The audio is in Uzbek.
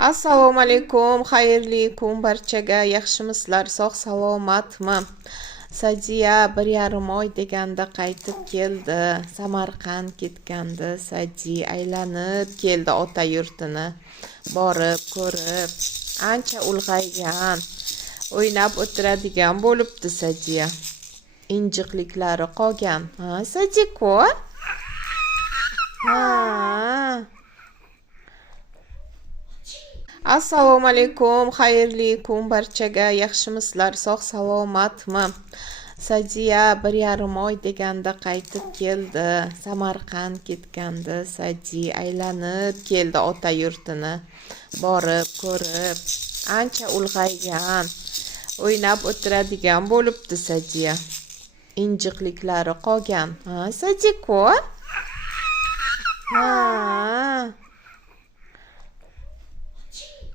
Assalomu alaykum, xayrli kun barchaga. Yaxshimisizlar, sog' salomatmi? Sadiya 1,5 oy deganda qaytib keldi. Samarqand ketgandi. Sadi aylanib keldi ota yurtini. Borib, ko'rib, ancha ulg'aygan, o'ynab o'tiradigan bo'libdi Sadiya. Injiqliklari qolgan. Ha, Sadiko? Ha. Assalomu alaykum, xayrli kun barchaga. Yaxshimisizlar, sog' salomatmi? Sadiya 1,5 oy deganda qaytib keldi. Samarqand ketgandi. Sadi aylanib keldi ota yurtini. Borib, ko'rib, ancha ulg'aygan, o'ynab o'tiradigan bo'libdi Sadiya. Injiqliklari qolgan. Ha, Sadiko? Ha.